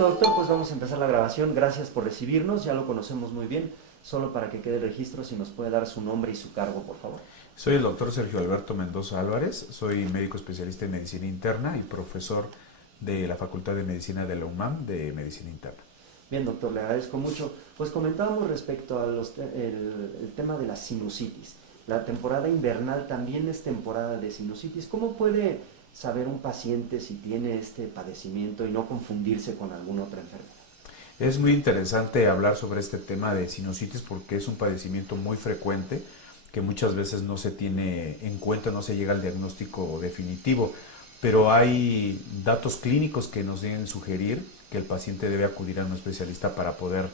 Listo, doctor, pues vamos a empezar la grabación. Gracias por recibirnos, ya lo conocemos muy bien. Solo para que quede el registro, si nos puede dar su nombre y su cargo, por favor. Soy el doctor Sergio Alberto Mendoza Álvarez, soy médico especialista en medicina interna y profesor de la Facultad de Medicina de la UNAM de Medicina Interna. Bien, doctor, le agradezco mucho. Pues comentábamos respecto a el tema de la sinusitis. La temporada invernal también es temporada de sinusitis. ¿Cómo puede saber un paciente si tiene este padecimiento y no confundirse con alguna otra enfermedad? Es muy interesante hablar sobre este tema de sinusitis porque es un padecimiento muy frecuente que muchas veces no se tiene en cuenta, no se llega al diagnóstico definitivo, pero hay datos clínicos que nos deben sugerir que el paciente debe acudir a un especialista para poder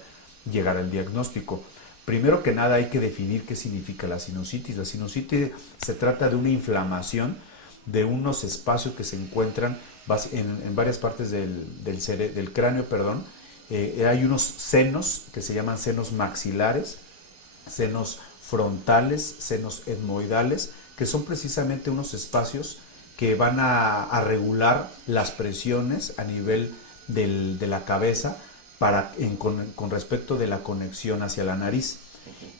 llegar al diagnóstico. Primero que nada hay que definir qué significa la sinusitis. La sinusitis se trata de una inflamación de unos espacios que se encuentran en varias partes del cráneo, perdón. Hay unos senos que se llaman senos maxilares, senos frontales, senos etmoidales, que son precisamente unos espacios que van a regular las presiones a nivel de la cabeza con respecto de la conexión hacia la nariz.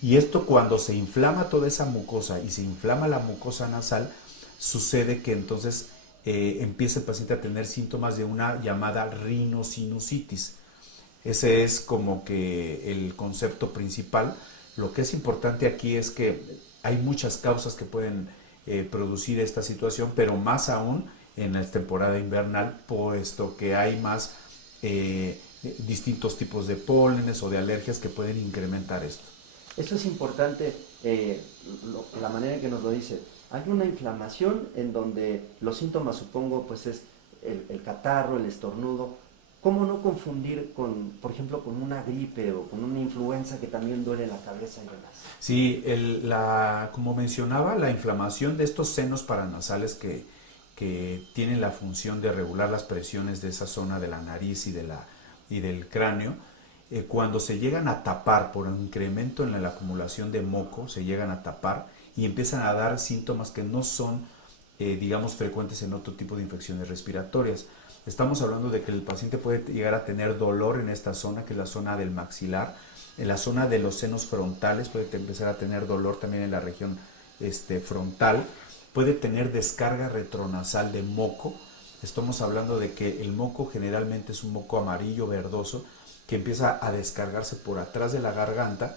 Y esto, cuando se inflama toda esa mucosa y se inflama la mucosa nasal, sucede que entonces empieza el paciente a tener síntomas de una llamada rinosinusitis. Ese es como que el concepto principal. Lo que es importante aquí es que hay muchas causas que pueden producir esta situación, pero más aún en la temporada invernal, puesto que hay más distintos tipos de pólenes o de alergias que pueden incrementar esto. Esto es importante, la manera en que nos lo dice. Hay una inflamación en donde los síntomas, supongo, pues es el catarro, el estornudo. ¿Cómo no confundir con, por ejemplo, con una gripe o con una influenza que también duele la cabeza y demás? Sí, como mencionaba, la inflamación de estos senos paranasales que tienen la función de regular las presiones de esa zona de la nariz y del cráneo, cuando se llegan a tapar por un incremento en la acumulación de moco, se llegan a tapar y empiezan a dar síntomas que no son, digamos, frecuentes en otro tipo de infecciones respiratorias. Estamos hablando de que el paciente puede llegar a tener dolor en esta zona, que es la zona del maxilar, en la zona de los senos frontales, puede empezar a tener dolor también en la región frontal, puede tener descarga retronasal de moco. Estamos hablando de que el moco generalmente es un moco amarillo verdoso que empieza a descargarse por atrás de la garganta,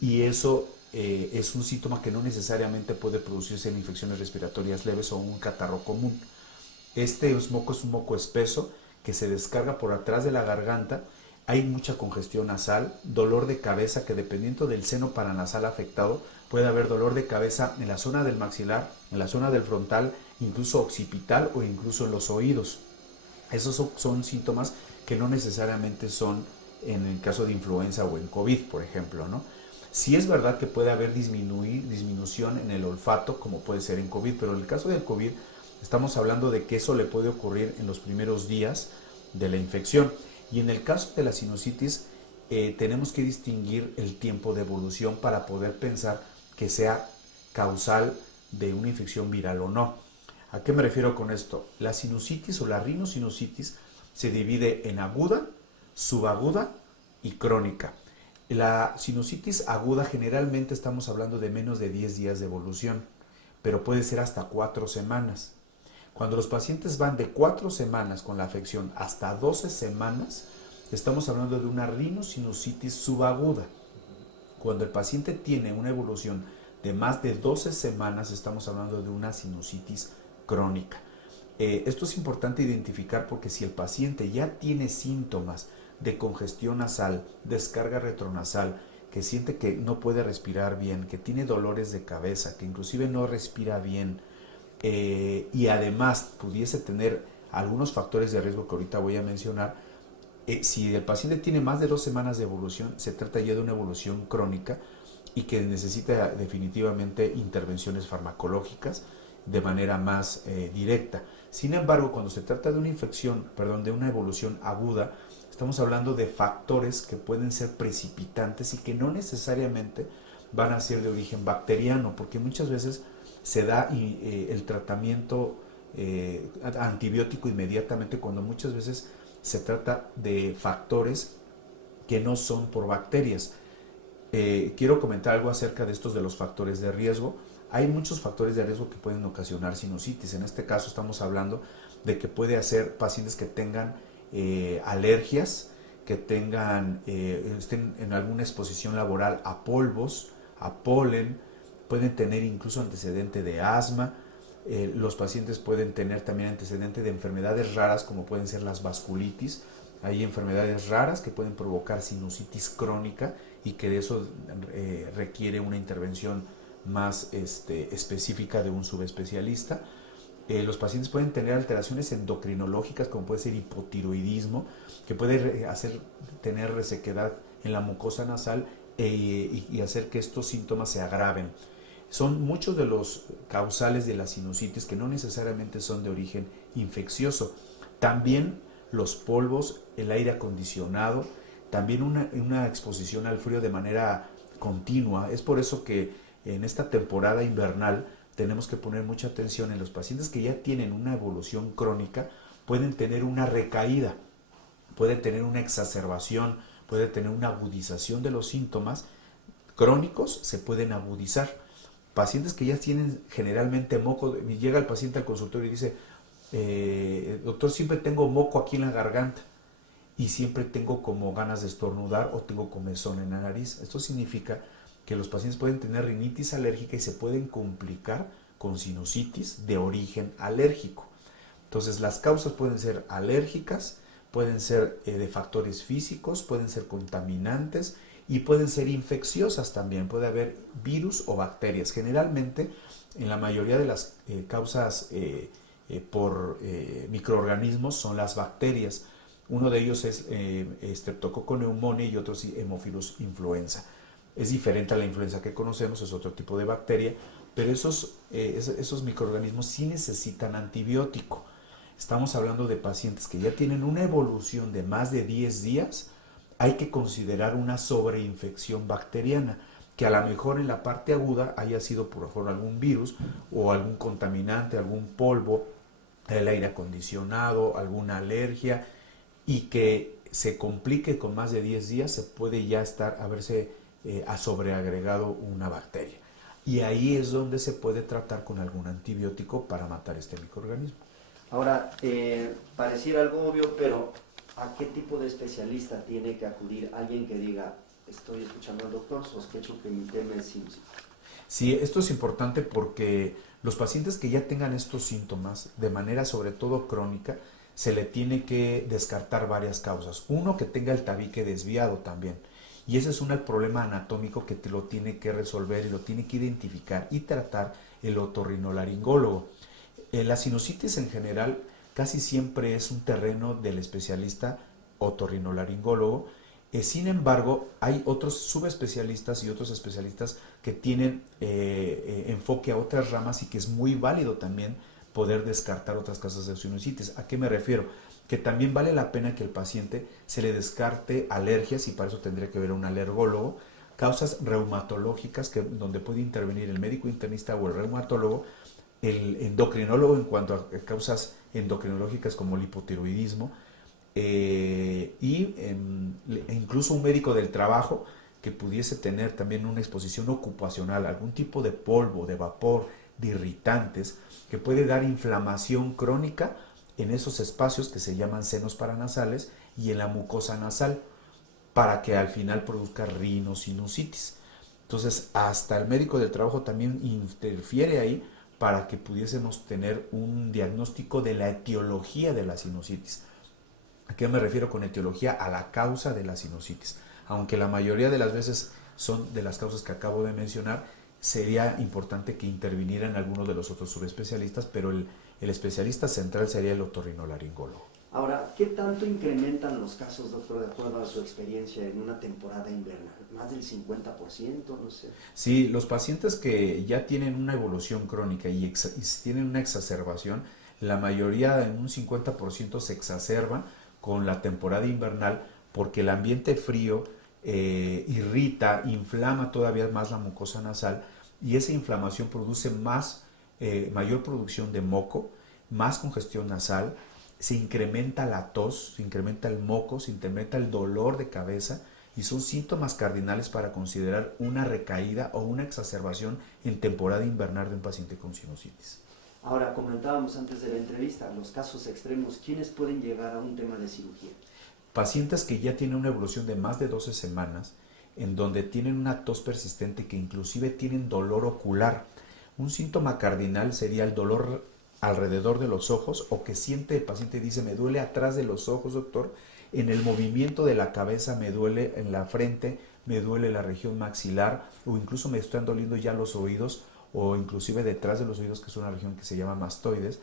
y eso es un síntoma que no necesariamente puede producirse en infecciones respiratorias leves o un catarro común. Este moco es un moco espeso que se descarga por atrás de la garganta. Hay mucha congestión nasal, dolor de cabeza, que dependiendo del seno paranasal afectado puede haber dolor de cabeza en la zona del maxilar, en la zona del frontal, incluso occipital o incluso en los oídos. Esos son síntomas que no necesariamente son en el caso de influenza o en COVID, por ejemplo, ¿no? Sí es verdad que puede haber disminución en el olfato, como puede ser en COVID, pero en el caso del COVID estamos hablando de que eso le puede ocurrir en los primeros días de la infección. Y en el caso de la sinusitis, tenemos que distinguir el tiempo de evolución para poder pensar que sea causal de una infección viral o no. ¿A qué me refiero con esto? La sinusitis o la rinosinusitis se divide en aguda, subaguda y crónica. La sinusitis aguda, generalmente estamos hablando de menos de 10 días de evolución, pero puede ser hasta 4 semanas. Cuando los pacientes van de 4 semanas con la afección hasta 12 semanas, estamos hablando de una rinosinusitis subaguda. Cuando el paciente tiene una evolución de más de 12 semanas, estamos hablando de una sinusitis crónica. Esto es importante identificar porque si el paciente ya tiene síntomas de congestión nasal, descarga retronasal, que siente que no puede respirar bien, que tiene dolores de cabeza, que inclusive no respira bien, y además pudiese tener algunos factores de riesgo que ahorita voy a mencionar, si el paciente tiene más de 2 semanas de evolución, se trata ya de una evolución crónica y que necesita definitivamente intervenciones farmacológicas de manera más directa. Sin embargo, cuando se trata de una de una evolución aguda, estamos hablando de factores que pueden ser precipitantes y que no necesariamente van a ser de origen bacteriano, porque muchas veces se da el tratamiento antibiótico inmediatamente, cuando muchas veces se trata de factores que no son por bacterias. Quiero comentar algo acerca de estos de los factores de riesgo. Hay muchos factores de riesgo que pueden ocasionar sinusitis. En este caso estamos hablando de que puede hacer pacientes que tengan alergias, que estén en alguna exposición laboral a polvos, a polen, pueden tener incluso antecedente de asma. Los pacientes pueden tener también antecedente de enfermedades raras como pueden ser las vasculitis. Hay enfermedades raras que pueden provocar sinusitis crónica y que de eso requiere una intervención más específica de un subespecialista. Los pacientes pueden tener alteraciones endocrinológicas como puede ser hipotiroidismo, que puede tener resequedad en la mucosa nasal y hacer que estos síntomas se agraven. Son muchos de los causales de la sinusitis que no necesariamente son de origen infeccioso. También los polvos, el aire acondicionado, también una exposición al frío de manera continua. Es por eso que en esta temporada invernal tenemos que poner mucha atención en los pacientes que ya tienen una evolución crónica, pueden tener una recaída, pueden tener una exacerbación, pueden tener una agudización de los síntomas crónicos, se pueden agudizar. Pacientes que ya tienen generalmente moco, llega el paciente al consultorio y dice, doctor, siempre tengo moco aquí en la garganta y siempre tengo como ganas de estornudar o tengo comezón en la nariz. Esto significa que los pacientes pueden tener rinitis alérgica y se pueden complicar con sinusitis de origen alérgico. Entonces las causas pueden ser alérgicas, pueden ser de factores físicos, pueden ser contaminantes y pueden ser infecciosas también. Puede haber virus o bacterias. Generalmente en la mayoría de las causas por microorganismos son las bacterias. Uno de ellos es Streptococcus pneumoniae y otro es Haemophilus influenza. Es diferente a la influenza que conocemos, es otro tipo de bacteria, pero esos microorganismos sí necesitan antibiótico. Estamos hablando de pacientes que ya tienen una evolución de más de 10 días, hay que considerar una sobreinfección bacteriana, que a lo mejor en la parte aguda haya sido por algún virus o algún contaminante, algún polvo, el aire acondicionado, alguna alergia, y que se complique con más de 10 días, se puede ya haberse sobreagregado una bacteria. Y ahí es donde se puede tratar con algún antibiótico para matar este microorganismo. Ahora, pareciera algo obvio, pero ¿a qué tipo de especialista tiene que acudir alguien que diga, estoy escuchando al doctor, sospecho que mi tema es sinusitis? Sí, esto es importante porque los pacientes que ya tengan estos síntomas, de manera sobre todo crónica, se le tiene que descartar varias causas. Uno, que tenga el tabique desviado también. Y ese es un problema anatómico que te lo tiene que resolver y lo tiene que identificar y tratar el otorrinolaringólogo. La sinusitis en general casi siempre es un terreno del especialista otorrinolaringólogo. Sin embargo, hay otros subespecialistas y otros especialistas que tienen enfoque a otras ramas y que es muy válido también poder descartar otras causas de sinusitis. ¿A qué me refiero? Que también vale la pena que el paciente se le descarte alergias, y para eso tendría que ver a un alergólogo, causas reumatológicas donde puede intervenir el médico internista o el reumatólogo, el endocrinólogo en cuanto a causas endocrinológicas como el hipotiroidismo, incluso un médico del trabajo que pudiese tener también una exposición ocupacional, algún tipo de polvo, de vapor, de irritantes, que puede dar inflamación crónica en esos espacios que se llaman senos paranasales y en la mucosa nasal, para que al final produzca rinosinusitis. Entonces, hasta el médico del trabajo también interfiere ahí para que pudiésemos tener un diagnóstico de la etiología de la sinusitis. ¿A qué me refiero con etiología? A la causa de la sinusitis. Aunque la mayoría de las veces son de las causas que acabo de mencionar, sería importante que intervinieran algunos de los otros subespecialistas, pero el especialista central sería el otorrinolaringólogo. Ahora, ¿qué tanto incrementan los casos, doctor, de acuerdo a su experiencia en una temporada invernal? ¿Más del 50%? No sé. Sí, los pacientes que ya tienen una evolución crónica y tienen una exacerbación, la mayoría, en un 50%, se exacerba con la temporada invernal porque el ambiente frío irrita, inflama todavía más la mucosa nasal, y esa inflamación produce mayor producción de moco, más congestión nasal, se incrementa la tos, se incrementa el moco, se incrementa el dolor de cabeza y son síntomas cardinales para considerar una recaída o una exacerbación en temporada invernal de un paciente con sinusitis. Ahora, comentábamos antes de la entrevista, los casos extremos, ¿quiénes pueden llegar a un tema de cirugía? Pacientes que ya tienen una evolución de más de 12 semanas, en donde tienen una tos persistente, que inclusive tienen dolor ocular. Un síntoma cardinal sería el dolor alrededor de los ojos, o que siente el paciente y dice, me duele atrás de los ojos, doctor, en el movimiento de la cabeza me duele, en la frente me duele la región maxilar, o incluso me están doliendo ya los oídos, o inclusive detrás de los oídos, que es una región que se llama mastoides.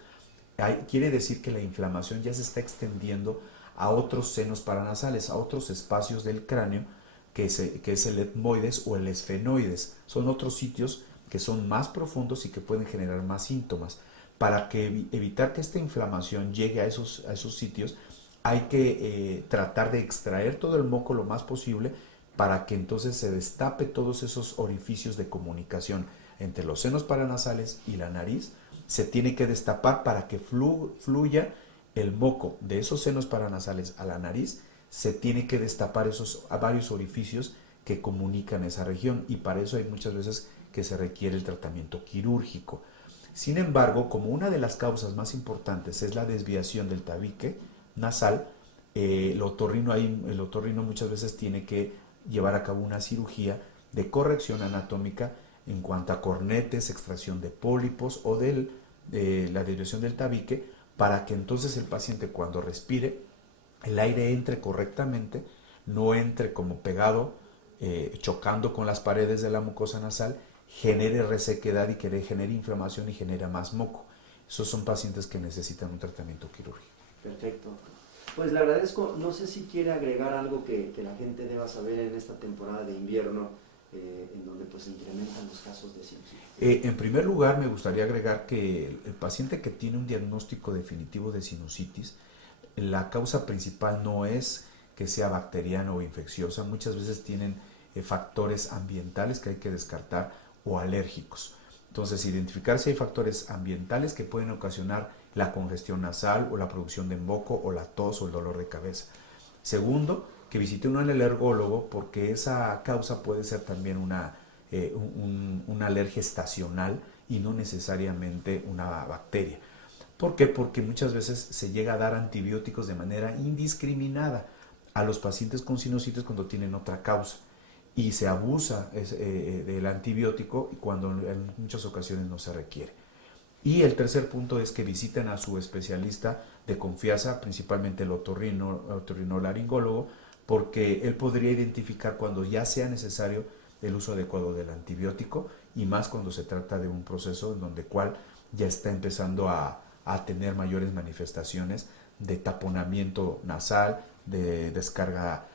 Quiere decir que la inflamación ya se está extendiendo a otros senos paranasales, a otros espacios del cráneo, que es el etmoides o el esfenoides. Son otros sitios que son más profundos y que pueden generar más síntomas. Para evitar que esta inflamación llegue a esos sitios, hay que tratar de extraer todo el moco lo más posible, para que entonces se destape todos esos orificios de comunicación entre los senos paranasales y la nariz. Se tiene que destapar para que fluya el moco de esos senos paranasales a la nariz. Se tiene que destapar a varios orificios que comunican esa región, y para eso hay muchas veces que se requiere el tratamiento quirúrgico. Sin embargo, como una de las causas más importantes es la desviación del tabique nasal, el otorrino muchas veces tiene que llevar a cabo una cirugía de corrección anatómica en cuanto a cornetes, extracción de pólipos o de la desviación del tabique, para que entonces el paciente, cuando respire, el aire entre correctamente, no entre como pegado, chocando con las paredes de la mucosa nasal, genere resequedad y que genere inflamación y genera más moco. Esos son pacientes que necesitan un tratamiento quirúrgico. Perfecto. Pues le agradezco. No sé si quiere agregar algo que la gente deba saber en esta temporada de invierno, en donde pues se incrementan los casos de sinusitis. En primer lugar, me gustaría agregar que el paciente que tiene un diagnóstico definitivo de sinusitis, la causa principal no es que sea bacteriana o infecciosa. Muchas veces tienen factores ambientales que hay que descartar, o alérgicos. Entonces, identificar si hay factores ambientales que pueden ocasionar la congestión nasal o la producción de moco o la tos o el dolor de cabeza. Segundo, que visite un alergólogo, porque esa causa puede ser también una alergia estacional y no necesariamente una bacteria. ¿Por qué? Porque muchas veces se llega a dar antibióticos de manera indiscriminada a los pacientes con sinusitis cuando tienen otra causa, y se abusa del antibiótico cuando en muchas ocasiones no se requiere. Y el tercer punto es que visiten a su especialista de confianza, principalmente el otorrinolaringólogo, porque él podría identificar cuando ya sea necesario el uso adecuado del antibiótico, y más cuando se trata de un proceso en donde cual ya está empezando a tener mayores manifestaciones de taponamiento nasal, de descarga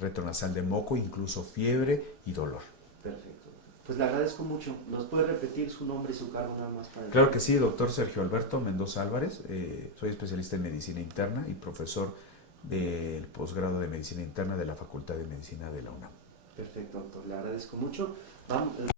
retronasal de moco, incluso fiebre y dolor. Perfecto. Pues le agradezco mucho. ¿Nos puede repetir su nombre y su cargo nada más para el... Claro que sí, doctor Sergio Alberto Mendoza Álvarez. Soy especialista en medicina interna y profesor del posgrado de medicina interna de la Facultad de Medicina de la UNAM. Perfecto, doctor. Le agradezco mucho. Vamos.